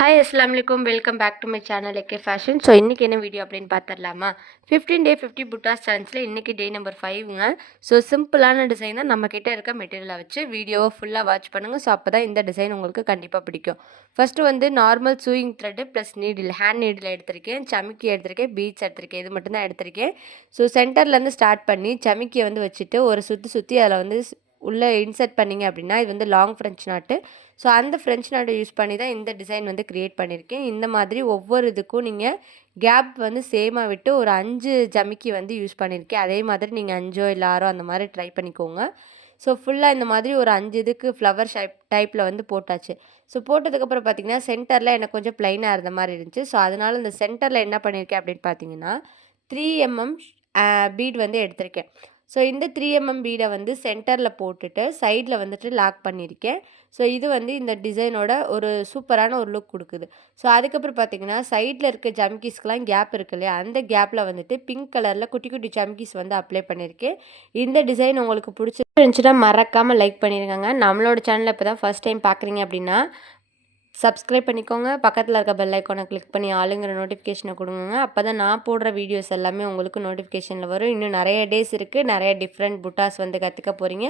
Hi அஸ்லாம் வலைக்கும் welcome back to my channel AK fashion so இன்றைக்கி என்ன வீடியோ அப்படின்னு பார்த்துடலாமா? ஃபிஃப்டீன் டே ஃபிஃப்டி புட்டாஸ் சேலஞ்சில் இன்றைக்கி டே நம்பர் ஃபைவ்ங்க ஸோ சிம்பிளான டிசைன் தான் நம்மக்கிட்ட இருக்க மெட்டீரியலை வச்சு வீடியோவை ஃபுல்லாக வாட்ச் பண்ணுங்கள் ஸோ அப்போ தான் இந்த டிசைன் உங்களுக்கு கண்டிப்பாக பிடிக்கும். ஃபஸ்ட்டு வந்து normal sewing thread plus needle hand needle எடுத்திருக்கேன். சமிக்கி எடுத்திருக்கேன். பீட்ஸ் எடுத்திருக்கேன். இது மட்டும்தான் எடுத்திருக்கேன். ஸோ சென்டர்லேருந்து ஸ்டார்ட் பண்ணி சமிக்கியை வந்து வச்சுட்டு ஒரு சுற்றி சுற்றி அதில் வந்து உள்ளே இன்சர்ட் பண்ணிங்க அப்படின்னா இது வந்து லாங் ஃப்ரெஞ்ச் நாட்டு ஸோ அந்த ஃப்ரெஞ்ச் நாட்டை யூஸ் பண்ணி தான் இந்த டிசைன் வந்து க்ரியேட் பண்ணியிருக்கேன் இந்த மாதிரி ஒவ்வொரு இதுக்கும் நீங்கள் கேப் வந்து சேமாக விட்டு ஒரு அஞ்சு ஜமிக்கி வந்து யூஸ் பண்ணியிருக்கேன் அதே மாதிரி நீங்கள் அஞ்சோ இல்லை ஆறோ அந்த மாதிரி ட்ரை பண்ணிக்கோங்க. ஸோ ஃபுல்லாக இந்த மாதிரி ஒரு அஞ்சு இதுக்கு ஃப்ளவர் ஷைப் டைப்பில் வந்து போட்டாச்சு. ஸோ போட்டதுக்கப்புறம் பார்த்தீங்கன்னா சென்டரில் எனக்கு கொஞ்சம் ப்ளைனாக இருந்த மாதிரி இருந்துச்சு. ஸோ அதனால் இந்த சென்டரில் என்ன பண்ணியிருக்கேன் அப்படின்னு பார்த்தீங்கன்னா த்ரீ எம்எம் பீட் வந்து எடுத்திருக்கேன். ஸோ இந்த த்ரீ எம்எம் பீடை வந்து சென்டரில் போட்டுட்டு சைடில் வந்துட்டு லாக் பண்ணியிருக்கேன் ஸோ இது வந்து இந்த டிசைனோட ஒரு சூப்பரான ஒரு லுக் கொடுக்குது. ஸோ அதுக்கப்புறம் பார்த்தீங்கன்னா சைடில் இருக்க ஜம்கீஸ்க்கெலாம் கேப் இருக்கு இல்லையா? அந்த கேப்பில் வந்துட்டு பிங்க் கலரில் குட்டி குட்டி ஜம்கீஸ் வந்து அப்ளை பண்ணியிருக்கேன் இந்த டிசைன் உங்களுக்கு பிடிச்சிருந்துச்சுன்னா மறக்காமல் லைக் பண்ணியிருக்காங்க நம்மளோட சேனலில் இப்போ தான் ஃபஸ்ட் டைம் பார்க்குறீங்க அப்படின்னா சப்ஸ்கிரைப் பண்ணிக்கோங்க. பக்கத்தில் இருக்க பெல் ஐக்கானை கிளிக் பண்ணி ஆளுங்கிற நோட்டிஃபிகேஷனை கொடுங்க. அப்போ தான் நான் போடுற வீடியோஸ் எல்லாமே உங்களுக்கு நோட்டிஃபிகேஷனில் வரும். இன்னும் நிறைய டேஸ் இருக்குது நிறைய டிஃப்ரெண்ட் புட்டாஸ் வந்து கற்றுக்க போகிறீங்க